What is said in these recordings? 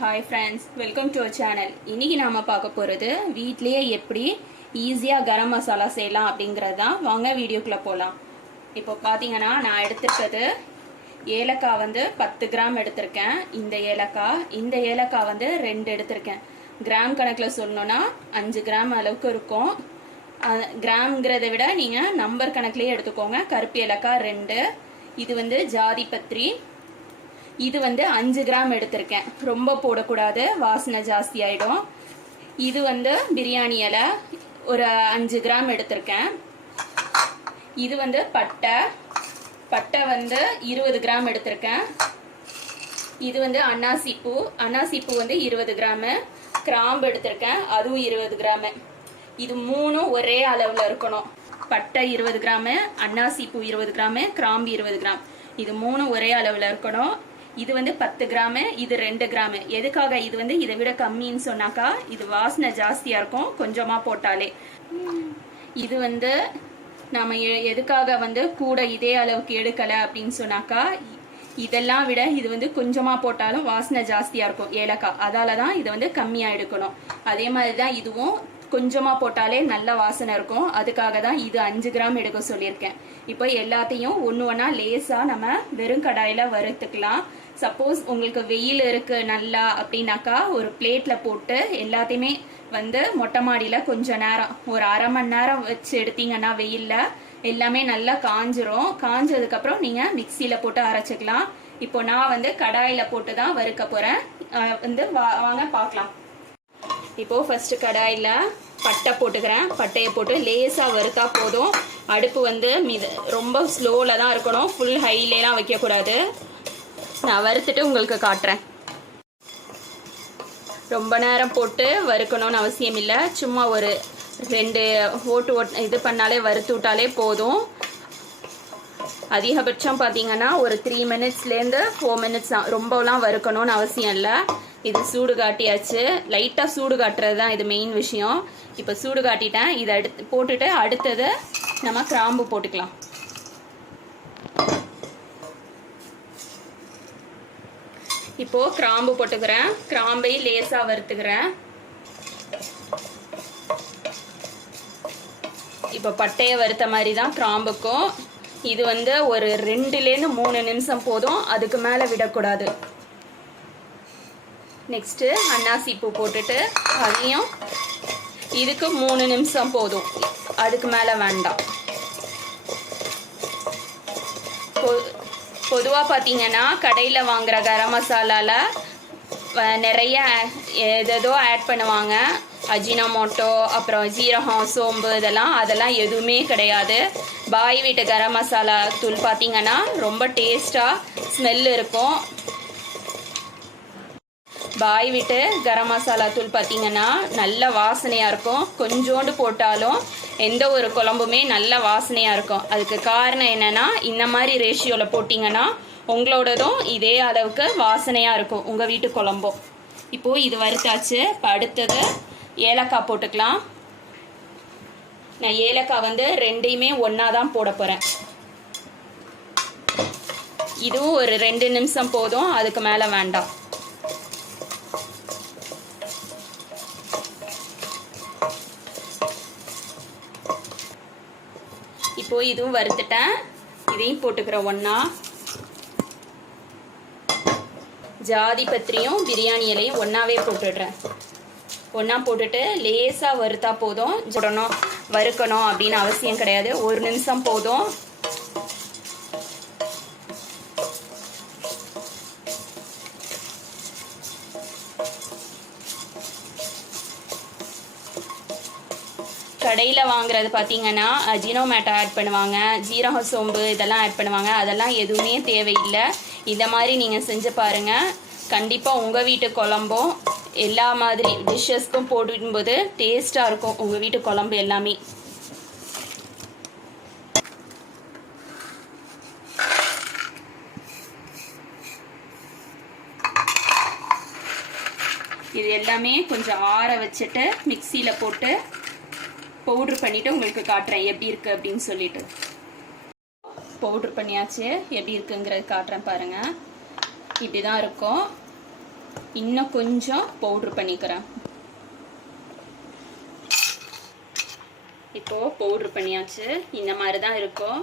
Hi friends, welcome to our channel. இன்னைக்கு நாம பார்க்க போறது வீட்லயே எப்படி ஈஸியா கரம் மசாலா செய்யலாம் அப்படிங்கறது தான். வாங்க வீடியோக்குள்ள போலாம். இப்போ பாத்தீங்கன்னா நான் எடுத்துக்கிறது ஏலக்காய் வந்து 10 கிராம் எடுத்திருக்கேன். இந்த ஏலக்காய் வந்து 2 எடுத்திருக்கேன். கிராம் கணக்குல சொல்லணும்னா 5 கிராம் அளவுக்கு இருக்கும். கிராம்ங்கிறதை விட நீங்க நம்பர் கணக்குலயே எடுத்துக்கோங்க. கருப்பு ஏலக்காய் 2. இது வந்து ஜாதி பத்திரி. இது வந்து 5 கிராம் எடுத்திருக்கேன். ரொம்ப போடக்கூடாது, வாசனை ஜாஸ்தி ஆயிடும். இது வந்து பிரியாணி இலை ஒரு 5 கிராம் எடுத்திருக்கேன். இது வந்து பட்டை வந்து 20 கிராம் எடுத்திருக்கேன். இது வந்து அன்னாசிப்பூ வந்து 20 கிராம். கிராம்பு எடுத்திருக்கேன், அதுவும் 20 கிராம். இது மூணும் ஒரே அளவுல இருக்கணும். பட்டை 20 கிராம், அன்னாசிப்பூ 20 கிராம், கிராம்பு 20 கிராம். இது மூணும் ஒரே அளவுல இருக்கணும். இது வந்து 10 கிராம், இது 2 கிராம். எதுக்காக இது வந்து இதை விட கம்மின்னு சொன்னாக்கா இது வாசனை ஜாஸ்தியா இருக்கும் கொஞ்சமா போட்டாலே. இது வந்து நாம எதுக்காக வந்து கூட இதே அளவுக்கு எடுக்கல அப்படின்னு சொன்னாக்கா இதெல்லாம் விட இது வந்து கொஞ்சமா போட்டாலும் வாசனை ஜாஸ்தியா இருக்கும் ஏலக்காய். அதாலதான் இதை வந்து கம்மியா எடுக்கணும். அதே மாதிரிதான் இதுவும் கொஞ்சமா போட்டாலே நல்ல வாசனை இருக்கும். அதுக்காக தான் இது 5 கிராம் எடுக்க சொல்லியிருக்கேன். இப்போ எல்லாத்தையும் ஒண்ணா லேசா நம்ம வெறும் கடாயில வறுத்துக்கலாம். சப்போஸ் உங்களுக்கு வெயில் இருக்கு நல்லா அப்படின்னாக்கா ஒரு பிளேட்ல போட்டு எல்லாத்தையுமே வந்து மொட்டை மாடியில கொஞ்ச நேரம் ஒரு அரை மணி நேரம் வச்சு எடுத்தீங்கன்னா வெயில்ல எல்லாமே நல்லா காஞ்சிரும். காஞ்சதுக்கு அப்புறம் நீங்க மிக்சியில போட்டு அரைச்சிக்கலாம். இப்போ நான் வந்து கடாயில போட்டு தான் வறுக்க போறேன். வந்து வாங்க பார்க்கலாம். இப்போ ஃபர்ஸ்ட் கடாயில பட்டை போட்டுக்கிறேன். பட்டையை போட்டு லேசா வறுத்தா போதும். அடுப்பு வந்து ரொம்ப ஸ்லோல தான் இருக்கணும், ஃபுல் ஹைலாம் வைக்க கூடாது. நான் வறுத்துட்டு உங்களுக்கு காட்டுறேன். ரொம்ப நேரம் போட்டு வறுக்கணும்னு அவசியம் இல்லை. சும்மா ஒரு 2 ஓட்டு இது பண்ணாலே வறுத்து விட்டாலே போதும். அதிகபட்சம் பார்த்தீங்கன்னா ஒரு 3 மினிட்ஸ்லேருந்து 4 மினிட்ஸ் தான். ரொம்பலாம் வறுக்கணும்னு அவசியம் இல்லை. இது சூடு காட்டியாச்சு. லைட்டாக சூடு காட்டுறது தான் இது மெயின் விஷயம். இப்போ சூடு காட்டிட்டேன். இதை போட்டுட்டு அடுத்தது நம்ம கிராம்பு போட்டுக்கலாம். இப்போ கிராம்பு போட்டுக்கிறேன். கிராம்பை லேசா வறுத்துக்கிறேன். இப்போ பட்டையை வறுத்த மாதிரி தான் கிராம்புக்கும். இது வந்து ஒரு 2லேருந்து 3 நிமிஷம் போதும், அதுக்கு மேலே விடக்கூடாது. நெக்ஸ்ட்டு அன்னாசிப்பூ போட்டுட்டு அதையும் இதுக்கு 3 நிமிஷம் போதும், அதுக்கு மேலே வேண்டாம். பொதுவாக பார்த்தீங்கன்னா கடையில் வாங்குற கரம் மசாலால நிறைய ஏதோ ஆட் பண்ணுவாங்க. அஜினமோட்டோ, அப்புறம் ஜீரகம், சோம்பு, அதெல்லாம் எதுவுமே கிடையாது. பாய் வீட்டு கரம் மசாலா தூள் பார்த்தீங்கன்னா ரொம்ப டேஸ்டாக ஸ்மெல் இருக்கும். பாய் வீட்டு கரம் மசாலா தூள் பார்த்தீங்கன்னா நல்ல வாசனையாக இருக்கும். கொஞ்சோண்டு போட்டாலும் எந்த ஒரு குழம்புமே நல்ல வாசனையாக இருக்கும். அதுக்கு காரணம் என்னென்னா இந்த மாதிரி ரேஷியோவில் போட்டிங்கன்னா உங்களோடதும் இதே அளவுக்கு வாசனையாக இருக்கும் உங்கள் வீட்டு குழம்பும். இப்போது இது வறுத்தாச்சு. இப்போ அடுத்தது ஏலக்காய் போட்டுக்கலாம். நான் ஏலக்காய் வந்து 2யுமே ஒன்றா தான் போட போகிறேன். இதுவும் ஒரு 2 நிமிஷம் போதும், அதுக்கு மேலே வேண்டாம். இப்போ இதுவும் வறுத்துட்டேன். இதையும் போட்டுக்கிறேன் ஒண்ணா. ஜாதி பத்திரியும் பிரியாணி இலையும் ஒன்னாவே போட்டுடுறேன். ஒன்னா போட்டுட்டு லேசா வறுத்தா போதும். வறுக்கணும் அப்படின்னு அவசியம் கிடையாது, 1 நிமிஷம் போதும். கடையில் வாங்குறது பார்த்தீங்கன்னா அஜினோமேட்டோ ஆட் பண்ணுவாங்க, ஜீரக சோம்பு இதெல்லாம் ஆட் பண்ணுவாங்க. அதெல்லாம் எதுவுமே தேவையில்லை. இதை மாதிரி நீங்கள் செஞ்சு பாருங்கள். கண்டிப்பாக உங்கள் வீட்டு குழம்பும் எல்லா மாதிரி டிஷ்ஷஸ்க்கும் போடும்போது டேஸ்ட்டாக இருக்கும் உங்கள் வீட்டு குழம்பு எல்லாமே. இது எல்லாமே கொஞ்சம் ஆற வச்சுட்டு மிக்சியில் போட்டு பவுடர் பண்ணிவிட்டு உங்களுக்கு காட்டுறேன் எப்படி இருக்குது அப்படின்னு சொல்லிட்டு. பவுடர் பண்ணியாச்சு, எப்படி இருக்குங்கிறது காட்டுறேன் பாருங்கள். இப்படி தான் இருக்கும். இன்னும் கொஞ்சம் பவுடர் பண்ணிக்கிறேன். இப்போ பவுடர் பண்ணியாச்சு. இந்த மாதிரி தான் இருக்கும்.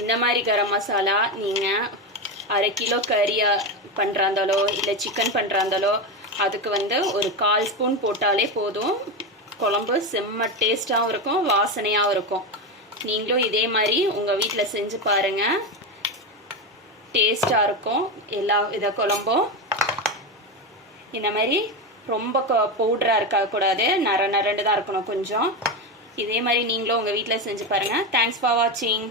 இந்த மாதிரி கரம் மசாலா நீங்கள் அரை கிலோ கறியா பண்ணுறாந்தாலோ இல்லை சிக்கன் பண்ணுறாந்தாலோ அதுக்கு ஒரு 1/4 ஸ்பூன் போட்டாலே போதும். குழம்பு செம்ம டேஸ்டாகவும் இருக்கும், வாசனையாகவும் இருக்கும். நீங்களும் இதே மாதிரி உங்கள் வீட்டில் செஞ்சு பாருங்கள். டேஸ்டாக இருக்கும் எல்லா வித குழம்பும். இந்த மாதிரி ரொம்ப பவுடராக இருக்கக்கூடாது, நரண்டு தான் இருக்கணும் கொஞ்சம். இதே மாதிரி நீங்களும் உங்கள் வீட்டில் செஞ்சு பாருங்கள். தேங்க்ஸ் ஃபார் வாட்சிங்.